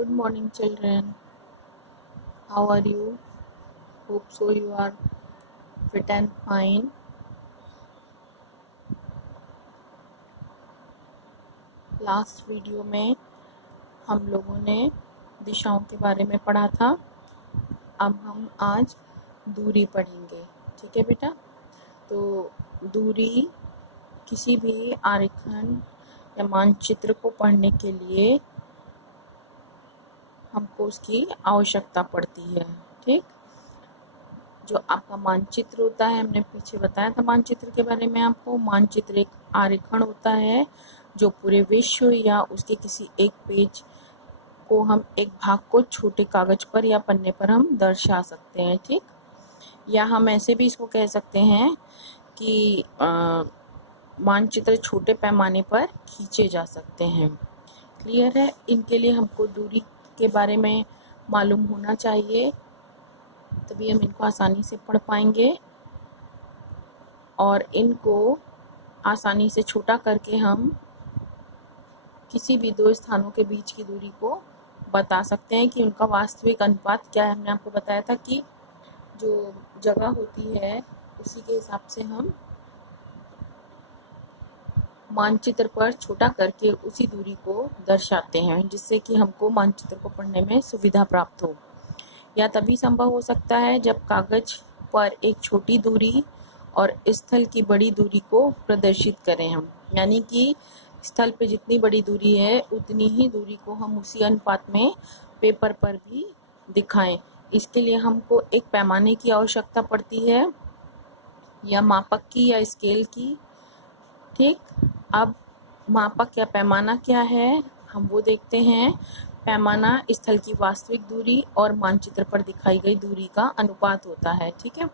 Good morning, children. How are you? Hope so you are fit and fine. Last video में हम लोगों ने दिशाओं के बारे में पढ़ा था। अब हम आज दूरी पढ़ेंगे। ठीक है बेटा? तो दूरी किसी भी आरेखन या मानचित्र को पढ़ने के लिए हमको उसकी आवश्यकता पड़ती है। ठीक, जो आपका मानचित्र होता है, हमने पीछे बताया था मानचित्र के बारे में आपको। मानचित्र एक आरेखन होता है जो पूरे विश्व या उसके किसी एक पेज को हम एक भाग को छोटे कागज पर या पन्ने पर हम दर्शा सकते हैं। ठीक, या हम ऐसे भी इसको कह सकते हैं कि मानचित्र छोटे पैमाने पर खींचे जा सकते हैं। क्लियर है? इनके लिए हमको दूरी के बारे में मालूम होना चाहिए, तभी हम इनको आसानी से पढ़ पाएंगे और इनको आसानी से छोटा करके हम किसी भी दो स्थानों के बीच की दूरी को बता सकते हैं कि उनका वास्तविक अनुपात क्या है। हमने आपको बताया था कि जो जगह होती है उसी के हिसाब से हम मानचित्र पर छोटा करके उसी दूरी को दर्शाते हैं, जिससे कि हमको मानचित्र को पढ़ने में सुविधा प्राप्त हो। या तभी संभव हो सकता है जब कागज पर एक छोटी दूरी और स्थल की बड़ी दूरी को प्रदर्शित करें हम, यानी कि स्थल पे जितनी बड़ी दूरी है उतनी ही दूरी को हम उसी अनुपात में पेपर पर भी दिखाएं। इसके लिए हमको एक पैमाने की आवश्यकता पड़ती है, या मापक की या स्केल की। ठीक, अब मापक या पैमाना क्या है हम वो देखते हैं। पैमाना स्थल की वास्तविक दूरी और मानचित्र पर दिखाई गई दूरी का अनुपात होता है। ठीक है,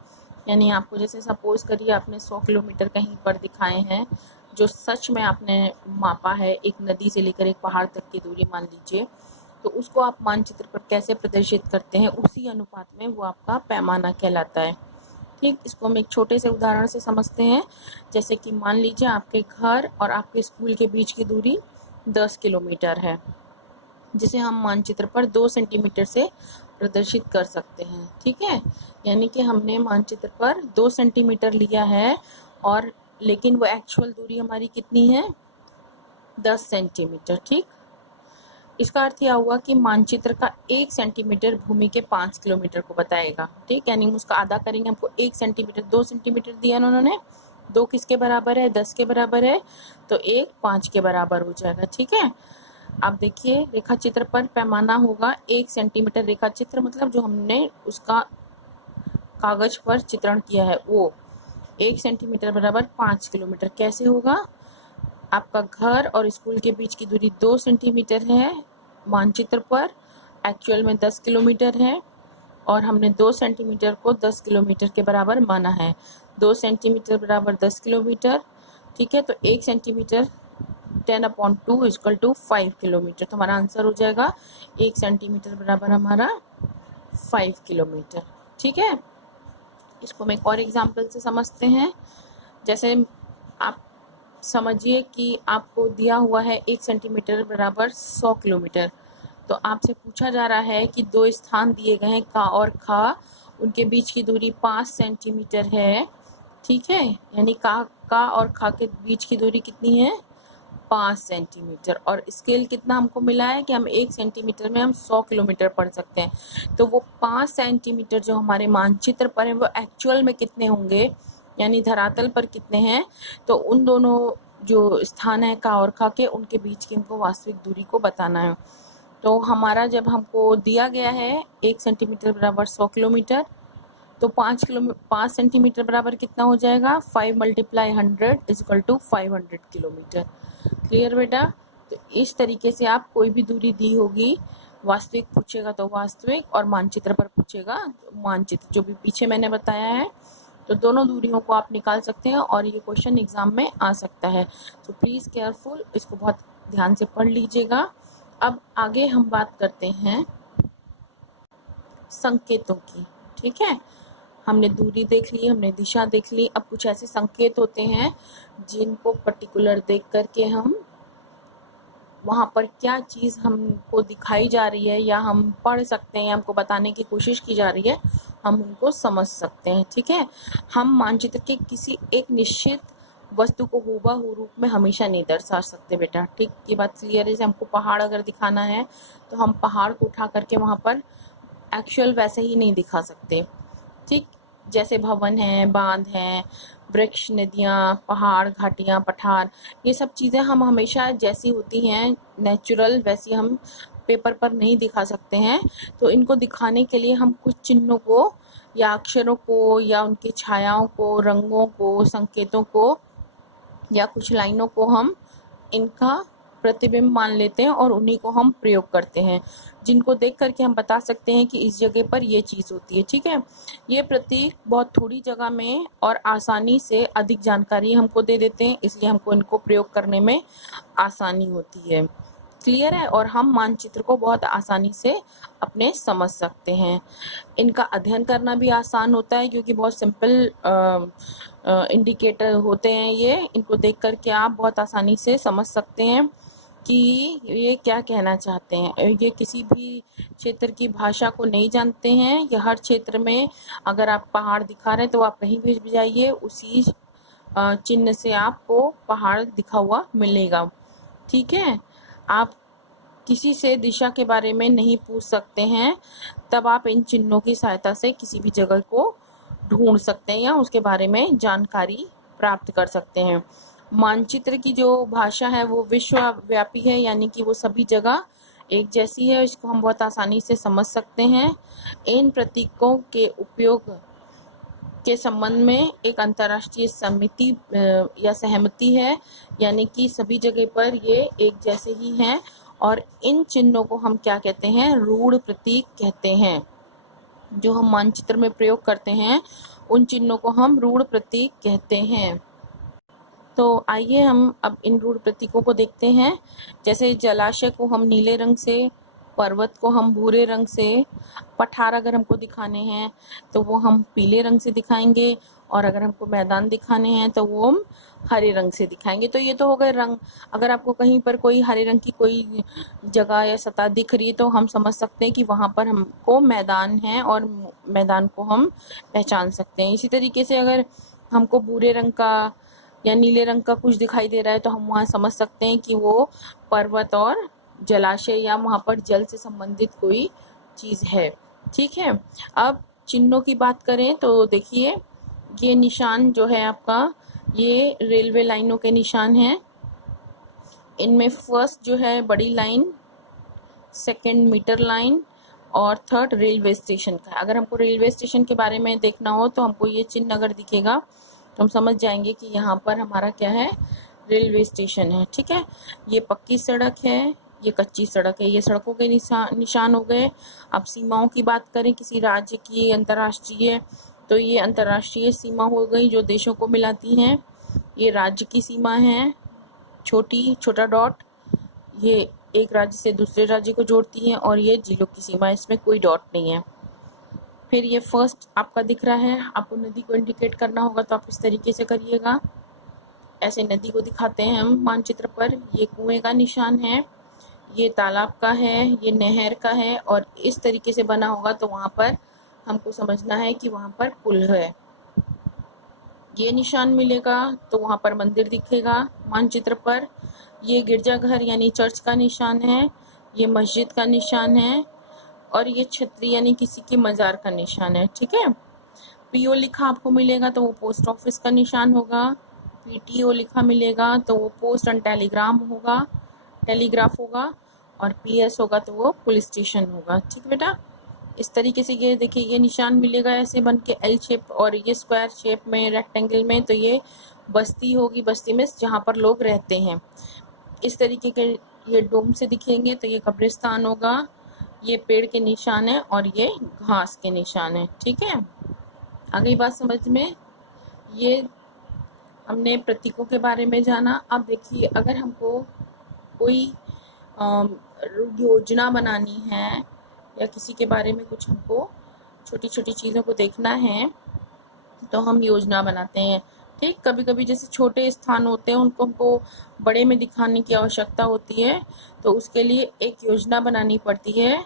यानी आपको जैसे सपोज करिए आपने 100 किलोमीटर कहीं पर दिखाए हैं, जो सच में आपने मापा है एक नदी से लेकर एक पहाड़ तक की दूरी मान लीजिए, तो उसको आप मानचित्र पर कैसे प्रदर्शित करते हैं उसी अनुपात में वो आपका पैमाना कहलाता है। ठीक, इसको हम एक छोटे से उदाहरण से समझते हैं। जैसे कि मान लीजिए आपके घर और आपके स्कूल के बीच की दूरी 10 किलोमीटर है, जिसे हम मानचित्र पर 2 सेंटीमीटर से प्रदर्शित कर सकते हैं। ठीक है, यानी कि हमने मानचित्र पर 2 सेंटीमीटर लिया है और लेकिन वो एक्चुअल दूरी हमारी कितनी है? 10 सेंटीमीटर। ठीक, इसका अर्थ यह हुआ कि मानचित्र का 1 सेंटीमीटर भूमि के 5 किलोमीटर को बताएगा। ठीक, यानी उसका आधा करेंगे, हमको 1 सेंटीमीटर 2 सेंटीमीटर दिया ना उन्होंने, 2 किसके बराबर है? 10 के बराबर है, तो 1 5 के बराबर हो जाएगा। ठीक है, अब देखिए रेखा चित्र पर पैमाना होगा 1 सेंटीमीटर। रेखा चित्र मतलब जो हमने उसका कागज पर चित्रण किया है वो 1 सेंटीमीटर बराबर 5 किलोमीटर। कैसे होगा? आपका घर और स्कूल के बीच की दूरी 2 सेंटीमीटर है मानचित्र पर, एक्चुअल में 10 किलोमीटर है, और हमने 2 सेंटीमीटर को 10 किलोमीटर के बराबर माना है। 2 सेंटीमीटर बराबर 10 किलोमीटर। ठीक है, तो 1 सेंटीमीटर 10/2 = 5 किलोमीटर। तो हमारा आंसर हो जाएगा 1 सेंटीमीटर बराबर हमारा 5 किलोमीटर। ठीक है, इसको हम एक और एग्जाम्पल से समझते हैं। जैसे आप समझिए कि आपको दिया हुआ है 1 सेंटीमीटर बराबर 100 किलोमीटर। तो आपसे पूछा जा रहा है कि दो स्थान दिए गए हैं का और खा, उनके बीच की दूरी 5 सेंटीमीटर है। ठीक है, यानी का और खा के बीच की दूरी कितनी है? 5 सेंटीमीटर। और स्केल कितना हमको मिला है कि हम 1 सेंटीमीटर में हम 100 किलोमीटर पढ़ सकते हैं। तो वो 5 सेंटीमीटर जो हमारे मानचित्र पर है वो एक्चुअल में कितने होंगे, यानी धरातल पर कितने हैं? तो उन दोनों जो स्थान है का और खा के, उनके बीच की हमको वास्तविक दूरी को बताना है। तो हमारा जब हमको दिया गया है 1 सेंटीमीटर बराबर 100 किलोमीटर, तो 5 सेंटीमीटर बराबर कितना हो जाएगा? 5 × 100 = 500 किलोमीटर। क्लियर बेटा? तो इस तरीके से आप कोई भी दूरी दी होगी, वास्तविक पूछेगा तो वास्तविक और मानचित्र पर पूछेगा तो मानचित्र, जो भी पीछे मैंने बताया है, तो दोनों दूरियों को आप निकाल सकते हैं और ये क्वेश्चन एग्जाम में आ सकता है। तो प्लीज़ केयरफुल, इसको बहुत ध्यान से पढ़ लीजिएगा। अब आगे हम बात करते हैं संकेतों की। ठीक है, हमने दूरी देख ली, हमने दिशा देख ली। अब कुछ ऐसे संकेत होते हैं जिनको पर्टिकुलर देख करके हम वहाँ पर क्या चीज़ हमको दिखाई जा रही है या हम पढ़ सकते हैं, हमको बताने की कोशिश की जा रही है, हम उनको समझ सकते हैं। ठीक है, हम मानचित्र के किसी एक निश्चित वस्तु को हूबहू रूप में हमेशा नहीं दर्शा सकते बेटा। ठीक, ये बात क्लियर है। जैसे हमको पहाड़ अगर दिखाना है तो हम पहाड़ को उठा करके वहाँ पर एक्चुअल वैसे ही नहीं दिखा सकते। ठीक, जैसे भवन है, बांध है, वृक्ष, नदियाँ, पहाड़, घाटियाँ, पठार, ये सब चीज़ें हम हमेशा जैसी होती हैं नेचुरल वैसी हम पेपर पर नहीं दिखा सकते हैं। तो इनको दिखाने के लिए हम कुछ चिन्हों को या अक्षरों को या उनकी छायाओं को, रंगों को, संकेतों को या कुछ लाइनों को हम इनका प्रतिबिंब मान लेते हैं और उन्हीं को हम प्रयोग करते हैं, जिनको देख करके हम बता सकते हैं कि इस जगह पर ये चीज़ होती है। ठीक है, ये प्रतीक बहुत थोड़ी जगह में और आसानी से अधिक जानकारी हमको दे देते हैं, इसलिए हमको इनको प्रयोग करने में आसानी होती है। क्लियर है, और हम मानचित्र को बहुत आसानी से अपने समझ सकते हैं। इनका अध्ययन करना भी आसान होता है क्योंकि बहुत सिंपल इंडिकेटर होते हैं ये। इनको देख करके आप बहुत आसानी से समझ सकते हैं कि ये क्या कहना चाहते हैं। ये किसी भी क्षेत्र की भाषा को नहीं जानते हैं। ये हर क्षेत्र में अगर आप पहाड़ दिखा रहे हैं तो आप कहीं भी जाइए उसी चिन्ह से आपको पहाड़ दिखा हुआ मिलेगा। ठीक है, आप किसी से दिशा के बारे में नहीं पूछ सकते हैं, तब आप इन चिन्हों की सहायता से किसी भी जगह को ढूंढ सकते हैं या उसके बारे में जानकारी प्राप्त कर सकते हैं। मानचित्र की जो भाषा है वो विश्वव्यापी है, यानी कि वो सभी जगह एक जैसी है। इसको हम बहुत आसानी से समझ सकते हैं। इन प्रतीकों के उपयोग के संबंध में एक अंतर्राष्ट्रीय समिति या सहमति है, यानी कि सभी जगह पर ये एक जैसे ही हैं। और इन चिन्हों को हम क्या कहते हैं? रूढ़ प्रतीक कहते हैं। जो हम मानचित्र में प्रयोग करते हैं उन चिन्हों को हम रूढ़ प्रतीक कहते हैं। तो आइए हम अब इन रूढ़ प्रतीकों को देखते हैं। जैसे जलाशय को हम नीले रंग से, पर्वत को हम भूरे रंग से, पठार अगर हमको दिखाने हैं तो वो हम पीले रंग से दिखाएंगे, और अगर हमको मैदान दिखाने हैं तो वो हम हरे रंग से दिखाएंगे। तो ये तो हो गए रंग। अगर आपको कहीं पर कोई हरे रंग की कोई जगह या सतह दिख रही है तो हम समझ सकते हैं कि वहाँ पर हमको मैदान है और मैदान को हम पहचान सकते हैं। इसी तरीके से अगर हमको भूरे रंग का या नीले रंग का कुछ दिखाई दे रहा है तो हम वहाँ समझ सकते हैं कि वो पर्वत और जलाशय या वहाँ पर जल से संबंधित कोई चीज़ है। ठीक है, अब चिन्हों की बात करें तो देखिए ये निशान जो है आपका, ये रेलवे लाइनों के निशान हैं। इनमें फर्स्ट जो है बड़ी लाइन, सेकंड मीटर लाइन और थर्ड रेलवे स्टेशन का है। अगर हमको रेलवे स्टेशन के बारे में देखना हो तो हमको ये चिन्ह अगर दिखेगा तो हम समझ जाएंगे कि यहाँ पर हमारा क्या है, रेलवे स्टेशन है। ठीक है, ये पक्की सड़क है, ये कच्ची सड़क है। ये सड़कों के निशान हो गए। अब सीमाओं की बात करें किसी राज्य की अंतर्राष्ट्रीय, तो ये अंतर्राष्ट्रीय सीमा हो गई जो देशों को मिलाती हैं। ये राज्य की सीमा है, छोटा डॉट, ये एक राज्य से दूसरे राज्य को जोड़ती है। और ये जिलों की सीमा है, इसमें कोई डॉट नहीं है। फिर ये फर्स्ट आपका दिख रहा है, आपको नदी को इंडिकेट करना होगा तो आप इस तरीके से करिएगा। ऐसे नदी को दिखाते हैं हम मानचित्र पर। ये कुएं का निशान है, ये तालाब का है, ये नहर का है, और इस तरीके से बना होगा तो वहाँ पर हमको समझना है कि वहाँ पर पुल है। ये निशान मिलेगा तो वहाँ पर मंदिर दिखेगा मानचित्र पर। ये गिरजाघर यानी चर्च का निशान है, ये मस्जिद का निशान है, और ये छतरी यानी किसी की मज़ार का निशान है। ठीक है, पीओ लिखा आपको मिलेगा तो वो पोस्ट ऑफिस का निशान होगा। पीटीओ लिखा मिलेगा तो वो पोस्ट एंड टेलीग्राफ होगा। और पीएस होगा तो वो पुलिस स्टेशन होगा। ठीक बेटा, इस तरीके से ये देखिए ये निशान मिलेगा ऐसे बन के एल शेप, और ये स्क्वायर शेप में, रेक्टेंगल में, तो ये बस्ती होगी। बस्ती में जहाँ पर लोग रहते हैं। इस तरीके के ये डोम से दिखेंगे तो ये कब्रिस्तान होगा। ये पेड़ के निशान है और ये घास के निशान है। ठीक है, आ गई बात समझ में। ये हमने प्रतीकों के बारे में जाना। अब देखिए अगर हमको कोई योजना बनानी है या किसी के बारे में कुछ हमको छोटी छोटी चीज़ों को देखना है तो हम योजना बनाते हैं। ठीक, कभी कभी जैसे छोटे स्थान होते हैं उनको हमको बड़े में दिखाने की आवश्यकता होती है, तो उसके लिए एक योजना बनानी पड़ती है।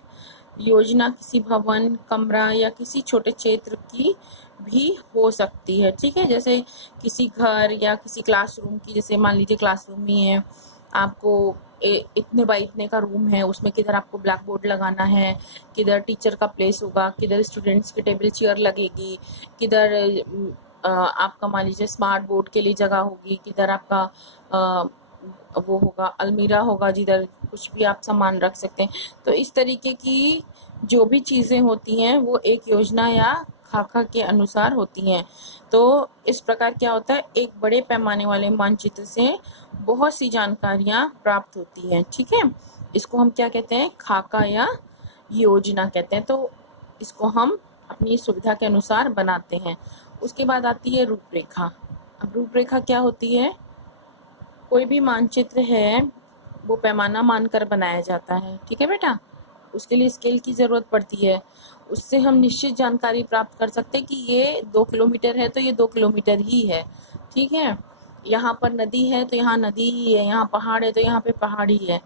योजना किसी भवन, कमरा या किसी छोटे क्षेत्र की भी हो सकती है। ठीक है, जैसे किसी घर या किसी क्लासरूम की, जैसे मान लीजिए क्लासरूम ही है, आपको इतने बाई इतने का रूम है, उसमें किधर आपको ब्लैक बोर्ड लगाना है, किधर टीचर का प्लेस होगा, किधर स्टूडेंट्स की टेबल चेयर लगेगी, किधर आपका मान लीजिए स्मार्ट बोर्ड के लिए जगह होगी, किधर आपका वो होगा अलमीरा होगा जिधर कुछ भी आप सामान रख सकते हैं। तो इस तरीके की जो भी चीज़ें होती हैं वो एक योजना या खाका के अनुसार होती हैं। तो इस प्रकार क्या होता है, एक बड़े पैमाने वाले मानचित्र से बहुत सी जानकारियाँ प्राप्त होती हैं। ठीक है, इसको हम क्या कहते हैं, खाका या योजना कहते हैं। तो इसको हम अपनी सुविधा के अनुसार बनाते हैं। उसके बाद आती है रूपरेखा। अब रूपरेखा क्या होती है, कोई भी मानचित्र है वो पैमाना मानकर बनाया जाता है। ठीक है बेटा, उसके लिए स्केल की ज़रूरत पड़ती है। उससे हम निश्चित जानकारी प्राप्त कर सकते हैं कि ये 2 किलोमीटर है तो ये 2 किलोमीटर ही है। ठीक है, यहाँ पर नदी है तो यहाँ नदी ही है, यहाँ पहाड़ है तो यहाँ पे पहाड़ ही है।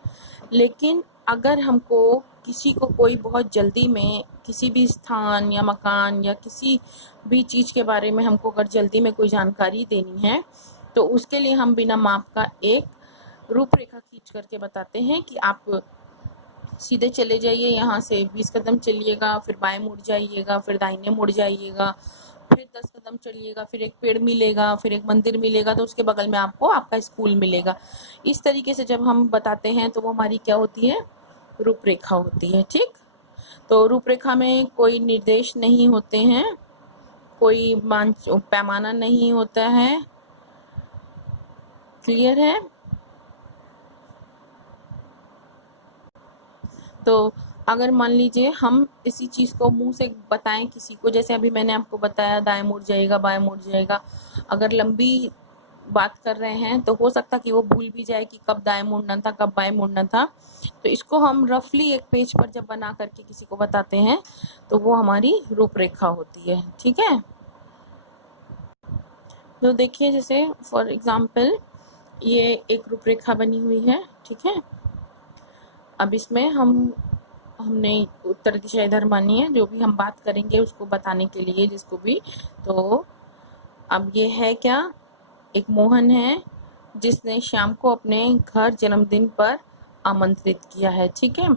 लेकिन अगर हमको किसी को कोई बहुत जल्दी में किसी भी स्थान या मकान या किसी भी चीज़ के बारे में हमको अगर जल्दी में कोई जानकारी देनी है, तो उसके लिए हम बिना माप का एक रूपरेखा खींच करके बताते हैं कि आप सीधे चले जाइए, यहाँ से 20 कदम चलिएगा, फिर बाएं मुड़ जाइएगा, फिर दाहिने मुड़ जाइएगा, फिर 10 कदम चलिएगा, फिर एक पेड़ मिलेगा, फिर एक मंदिर मिलेगा, तो उसके बगल में आपको आपका स्कूल मिलेगा। इस तरीके से जब हम बताते हैं तो वो हमारी क्या होती है, रूपरेखा होती है। ठीक, तो रूपरेखा में कोई निर्देश नहीं होते हैं, कोई पैमाना नहीं होता है। क्लियर है? तो अगर मान लीजिए हम इसी चीज़ को मुंह से बताएं किसी को, जैसे अभी मैंने आपको बताया दाएं मुड़ जाएगा, बाएं मुड़ जाएगा, अगर लंबी बात कर रहे हैं तो हो सकता कि वो भूल भी जाए कि कब दाएं मुड़ना था, कब बाएं मुड़ना था। तो इसको हम रफली एक पेज पर जब बना करके किसी को बताते हैं तो वो हमारी रूपरेखा होती है। ठीक है, तो देखिए जैसे फॉर एग्जाम्पल ये एक रूपरेखा बनी हुई है। ठीक है, अब इसमें हमने उत्तर दिशा इधर मानी है, जो भी हम बात करेंगे उसको बताने के लिए जिसको भी। तो अब ये है क्या, एक मोहन है जिसने श्याम को अपने घर जन्मदिन पर आमंत्रित किया है। ठीक है,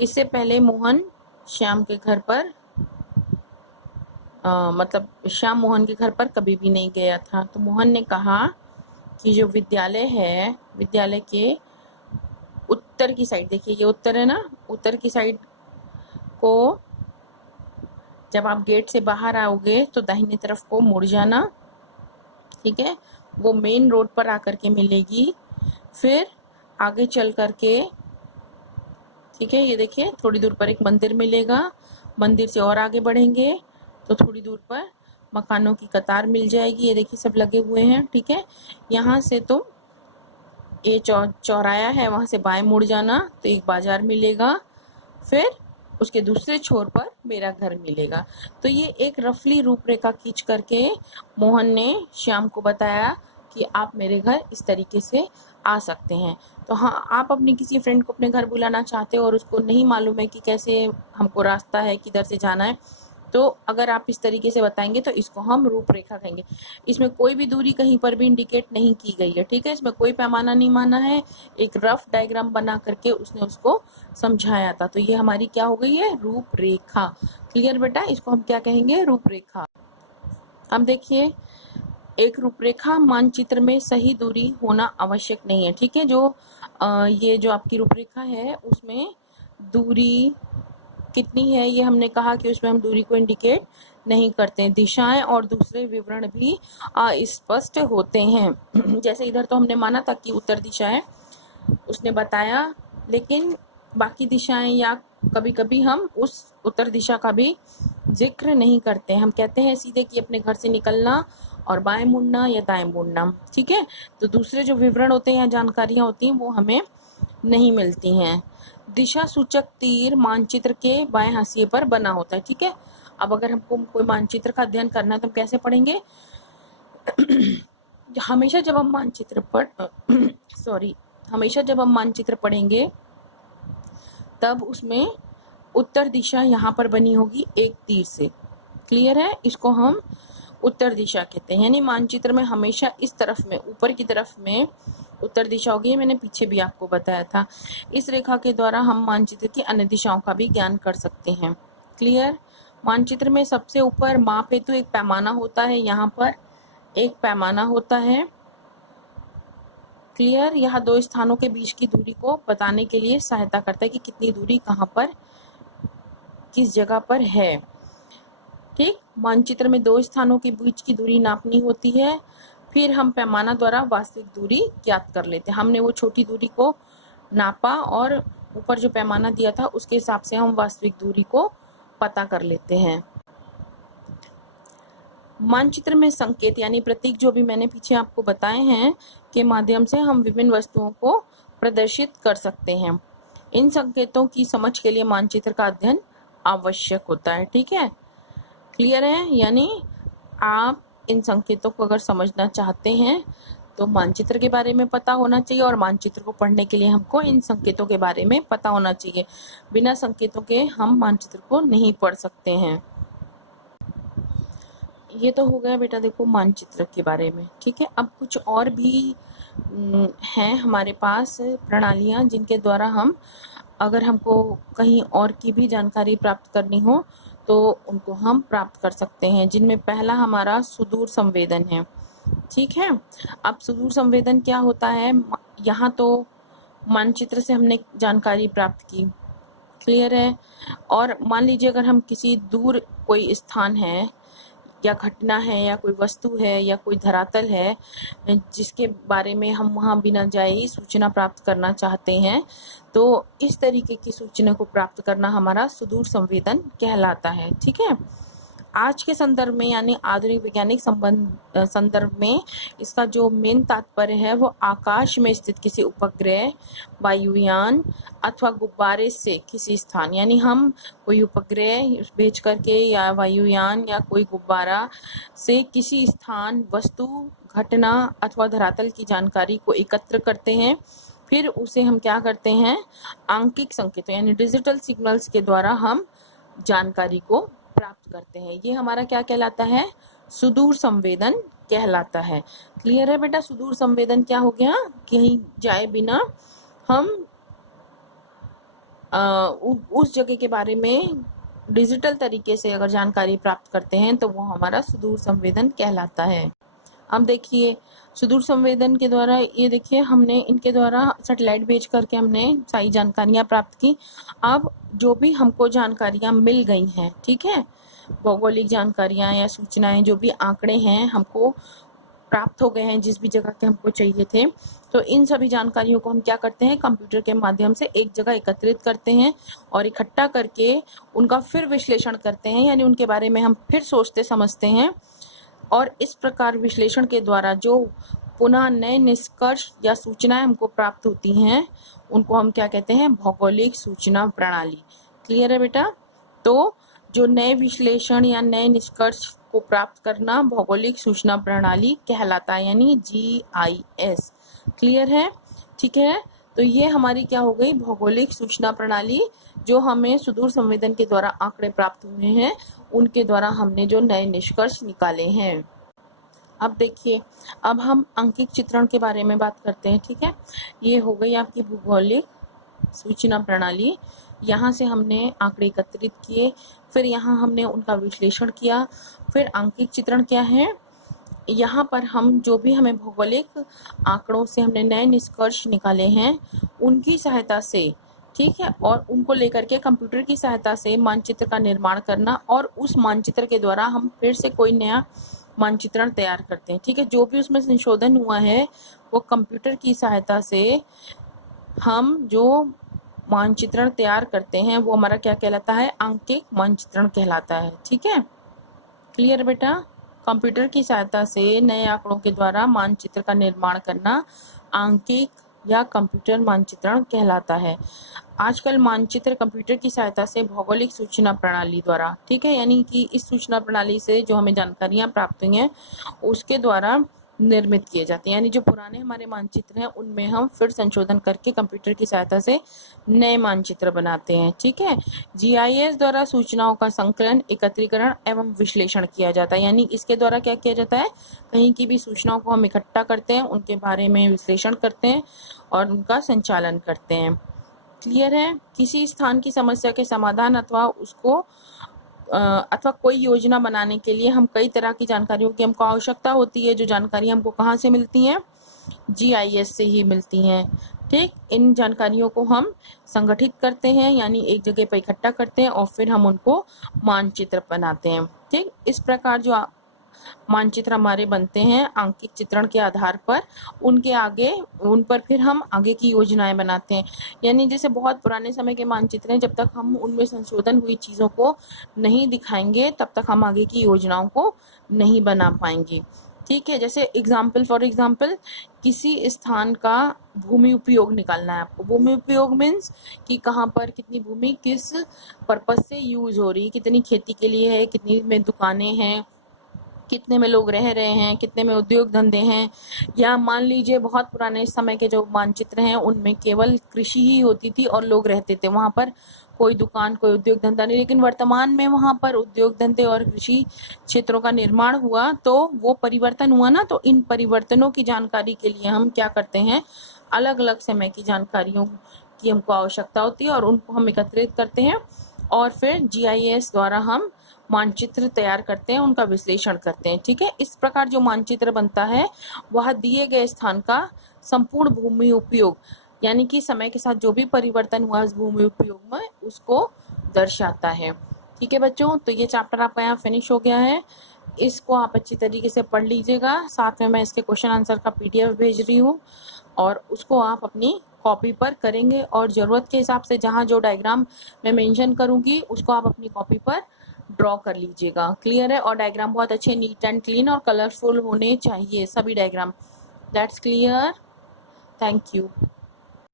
इससे पहले मोहन श्याम के घर पर मतलब श्याम मोहन के घर पर कभी भी नहीं गया था। तो मोहन ने कहा कि जो विद्यालय है, विद्यालय के उत्तर की साइड, देखिए ये उत्तर है ना, उत्तर की साइड को जब आप गेट से बाहर आओगे तो दाहिनी तरफ को मुड़ जाना। ठीक है, वो मेन रोड पर आकर के मिलेगी, फिर आगे चल करके, ठीक है, ये देखिए थोड़ी दूर पर एक मंदिर मिलेगा, मंदिर से और आगे बढ़ेंगे तो थोड़ी दूर पर मकानों की कतार मिल जाएगी, ये देखिए सब लगे हुए हैं। ठीक है, यहाँ से तो ये चौराया है, वहाँ से बाएं मुड़ जाना तो एक बाजार मिलेगा, फिर उसके दूसरे छोर पर मेरा घर मिलेगा। तो ये एक रफली रूपरेखा खींच करके मोहन ने श्याम को बताया कि आप मेरे घर इस तरीके से आ सकते हैं। तो हाँ, आप अपनी किसी फ्रेंड को अपने घर बुलाना चाहते हो और उसको नहीं मालूम है कि कैसे हमको रास्ता है, किधर से जाना है, तो अगर आप इस तरीके से बताएंगे तो इसको हम रूपरेखा कहेंगे। इसमें कोई भी दूरी कहीं पर भी इंडिकेट नहीं की गई है। ठीक है, इसमें कोई पैमाना नहीं माना है, एक रफ डायग्राम बना करके उसने उसको समझाया था। तो ये हमारी क्या हो गई है, रूपरेखा। क्लियर बेटा, इसको हम क्या कहेंगे, रूपरेखा। अब देखिए, एक रूपरेखा मानचित्र में सही दूरी होना आवश्यक नहीं है। ठीक है, जो ये जो आपकी रूपरेखा है उसमें दूरी कितनी है ये हमने कहा कि उसमें हम दूरी को इंडिकेट नहीं करते हैं। दिशाएं और दूसरे विवरण भी अस्पष्ट होते हैं। जैसे इधर तो हमने माना था कि उत्तर दिशा है, उसने बताया, लेकिन बाकी दिशाएं या कभी कभी हम उस उत्तर दिशा का भी जिक्र नहीं करते। हम कहते हैं सीधे कि अपने घर से निकलना और बाएं मुड़ना या दाएं मुड़ना। ठीक है, तो दूसरे जो विवरण होते हैं या जानकारियां होती हैं वो हमें नहीं मिलती हैं। दिशा सूचक तीर मानचित्र के बाएं हाशिए पर बना होता है। ठीक है, अब अगर हमको कोई मानचित्र का अध्ययन करना है तो हम कैसे पढ़ेंगे, हमेशा जब हम मानचित्र हमेशा जब हम मानचित्र पढ़ेंगे तब उसमें उत्तर दिशा यहाँ पर बनी होगी एक तीर से। क्लियर है? इसको हम उत्तर दिशा कहते हैं। यानी मानचित्र में हमेशा इस तरफ में, ऊपर की तरफ में उत्तर दिशा होगी। मैंने पीछे भी आपको बताया था। इस रेखा के द्वारा हम मानचित्र की अन्य दिशाओं का भी ज्ञान कर सकते हैं। क्लियर? मानचित्र में सबसे ऊपर माप हेतु एक पैमाना होता है। यहाँ पर एक पैमाना होता है। क्लियर? यह दो स्थानों के बीच की दूरी को बताने के लिए सहायता करता है कि कितनी दूरी कहाँ पर, किस जगह पर है। ठीक? मानचित्र में दो स्थानों के बीच की दूरी नापनी होती है। फिर हम पैमाना द्वारा वास्तविक दूरी ज्ञात कर लेते हैं। हमने वो छोटी दूरी को नापा और ऊपर जो पैमाना दिया था उसके हिसाब से हम वास्तविक दूरी को पता कर लेते हैं। मानचित्र में संकेत यानी प्रतीक, जो भी मैंने पीछे आपको बताए हैं, के माध्यम से हम विभिन्न वस्तुओं को प्रदर्शित कर सकते हैं। इन संकेतों की समझ के लिए मानचित्र का अध्ययन आवश्यक होता है। ठीक है? क्लियर है? यानी आप इन संकेतों को अगर समझना चाहते हैं तो मानचित्र के बारे में पता होना चाहिए, और मानचित्र को पढ़ने के लिए हमको इन संकेतों के बारे में पता होना चाहिए। बिना संकेतों के हम मानचित्र को नहीं पढ़ सकते हैं। ये तो हो गया बेटा देखो मानचित्र के बारे में। ठीक है? अब कुछ और भी हैं हमारे पास प्रणालियाँ जिनके द्वारा हम, अगर हमको कहीं और की भी जानकारी प्राप्त करनी हो तो उनको हम प्राप्त कर सकते हैं, जिनमें पहला हमारा सुदूर संवेदन है। ठीक है? अब सुदूर संवेदन क्या होता है? यहाँ तो मानचित्र से हमने जानकारी प्राप्त की। क्लियर है? और मान लीजिए अगर हम किसी दूर कोई स्थान है या घटना है या कोई वस्तु है या कोई धरातल है जिसके बारे में हम वहाँ बिना जाए ही सूचना प्राप्त करना चाहते हैं, तो इस तरीके की सूचना को प्राप्त करना हमारा सुदूर संवेदन कहलाता है। ठीक है? आज के संदर्भ में यानी आधुनिक वैज्ञानिक संदर्भ में इसका जो मेन तात्पर्य है वो आकाश में स्थित किसी उपग्रह, वायुयान अथवा गुब्बारे से किसी स्थान, यानी हम कोई उपग्रह भेज करके या वायुयान या कोई गुब्बारा से किसी स्थान, वस्तु, घटना अथवा धरातल की जानकारी को एकत्र करते हैं। फिर उसे हम क्या करते हैं? आंकिक संकेतों यानी डिजिटल सिग्नल्स के द्वारा हम जानकारी को प्राप्त करते हैं। ये हमारा क्या कहलाता है? सुदूर संवेदन कहलाता है। क्लियर है बेटा? सुदूर संवेदन क्या हो गया? कहीं जाए बिना हम उस जगह के बारे में डिजिटल तरीके से अगर जानकारी प्राप्त करते हैं तो वो हमारा सुदूर संवेदन कहलाता है। अब देखिए सुदूर संवेदन के द्वारा, ये देखिए हमने इनके द्वारा सैटेलाइट भेज करके हमने सारी जानकारियाँ प्राप्त की। अब जो भी हमको जानकारियाँ मिल गई हैं, ठीक है, भौगोलिक जानकारियाँ या सूचनाएं, जो भी आंकड़े हैं हमको प्राप्त हो गए हैं जिस भी जगह के हमको चाहिए थे, तो इन सभी जानकारियों को हम क्या करते हैं? कंप्यूटर के माध्यम से एक जगह एकत्रित करते हैं और इकट्ठा करके उनका फिर विश्लेषण करते हैं, यानी उनके बारे में हम फिर सोचते समझते हैं। और इस प्रकार विश्लेषण के द्वारा जो पुनः नए निष्कर्ष या सूचनाएं हमको प्राप्त होती हैं उनको हम क्या कहते हैं? भौगोलिक सूचना प्रणाली। क्लियर है बेटा? तो जो नए विश्लेषण या नए निष्कर्ष को प्राप्त करना भौगोलिक सूचना प्रणाली कहलाता है, यानी GIS। क्लियर है? ठीक है? तो ये हमारी क्या हो गई? भौगोलिक सूचना प्रणाली, जो हमें सुदूर संवेदन के द्वारा आंकड़े प्राप्त हुए हैं उनके द्वारा हमने जो नए निष्कर्ष निकाले हैं। अब देखिए, अब हम अंकित चित्रण के बारे में बात करते हैं। ठीक है? ये हो गई आपकी भौगोलिक सूचना प्रणाली। यहाँ से हमने आंकड़े एकत्रित किए, फिर यहाँ हमने उनका विश्लेषण किया। फिर अंकित चित्रण क्या है? यहाँ पर हम जो भी हमें भौगोलिक आंकड़ों से हमने नए निष्कर्ष निकाले हैं उनकी सहायता से, ठीक है, और उनको लेकर के कंप्यूटर की सहायता से मानचित्र का निर्माण करना, और उस मानचित्र के द्वारा हम फिर से कोई नया मानचित्रण तैयार करते हैं। ठीक है? जो भी उसमें संशोधन हुआ है वो कंप्यूटर की सहायता से हम जो मानचित्रण तैयार करते हैं वो हमारा क्या कहलाता है? आंकिक मानचित्रण कहलाता है। ठीक है? क्लियर बेटा? कंप्यूटर की सहायता से नए आंकड़ों के द्वारा मानचित्र का निर्माण करना आंकिक या कंप्यूटर मानचित्रण कहलाता है। आजकल मानचित्र कंप्यूटर की सहायता से भौगोलिक सूचना प्रणाली द्वारा, ठीक है, यानी कि इस सूचना प्रणाली से जो हमें जानकारियाँ प्राप्त हुई हैं उसके द्वारा निर्मित किए जाते हैं। यानी जो पुराने हमारे मानचित्र हैं उनमें हम फिर संशोधन करके कंप्यूटर की सहायता से नए मानचित्र बनाते हैं। ठीक है। जीआईएस द्वारा सूचनाओं का संकलन, एकत्रीकरण एवं विश्लेषण किया जाता है। यानी इसके द्वारा क्या किया जाता है, कहीं की भी सूचनाओं को हम इकट्ठा करते हैं, उनके बारे में विश्लेषण करते हैं और उनका संचालन करते हैं। क्लियर है। किसी स्थान की समस्या के समाधान अथवा कोई योजना बनाने के लिए हम कई तरह की जानकारियों की हमको आवश्यकता होती है। जो जानकारी हमको कहाँ से मिलती हैं, जीआईएस से ही मिलती हैं। ठीक। इन जानकारियों को हम संगठित करते हैं, यानी एक जगह पर इकट्ठा करते हैं और फिर हम उनको मानचित्र बनाते हैं। ठीक। इस प्रकार जो मानचित्र हमारे बनते हैं आंकिक चित्रण के आधार पर, उन पर फिर हम आगे की योजनाएं बनाते हैं। यानी जैसे बहुत पुराने समय के मानचित्र हैं, जब तक हम उनमें संशोधन हुई चीज़ों को नहीं दिखाएंगे तब तक हम आगे की योजनाओं को नहीं बना पाएंगे। ठीक है। जैसे फॉर एग्जाम्पल किसी स्थान का भूमि उपयोग निकालना है आपको। भूमि उपयोग मीन्स कि कहाँ पर कितनी भूमि किस पर्पज से यूज हो रही है, कितनी खेती के लिए है, कितनी में दुकानें हैं, कितने में लोग रह रहे हैं, कितने में उद्योग धंधे हैं। या मान लीजिए बहुत पुराने समय के जो मानचित्र हैं उनमें केवल कृषि ही होती थी और लोग रहते थे, वहाँ पर कोई दुकान कोई उद्योग धंधा नहीं। लेकिन वर्तमान में वहाँ पर उद्योग धंधे और कृषि क्षेत्रों का निर्माण हुआ, तो वो परिवर्तन हुआ ना, तो इन परिवर्तनों की जानकारी के लिए हम क्या करते हैं, अलग अलग समय की जानकारियों की हमको आवश्यकता होती है और उनको हम एकत्रित करते हैं और फिर जीआईएस द्वारा हम मानचित्र तैयार करते हैं, उनका विश्लेषण करते हैं। ठीक है। इस प्रकार जो मानचित्र बनता है वह दिए गए स्थान का संपूर्ण भूमि उपयोग, यानी कि समय के साथ जो भी परिवर्तन हुआ उस भूमि उपयोग में, उसको दर्शाता है। ठीक है बच्चों, तो ये चैप्टर आपका यहाँ फिनिश हो गया है। इसको आप अच्छी तरीके से पढ़ लीजिएगा। साथ में मैं इसके क्वेश्चन आंसर का PDF भेज रही हूँ और उसको आप अपनी कॉपी पर करेंगे और ज़रूरत के हिसाब से जहाँ जो डायग्राम मैं मेंशन करूँगी उसको आप अपनी कॉपी पर ड्रॉ कर लीजिएगा। क्लियर है। और डायग्राम बहुत अच्छे नीट एंड क्लीन और कलरफुल होने चाहिए सभी diagram. That's clear. Thank you.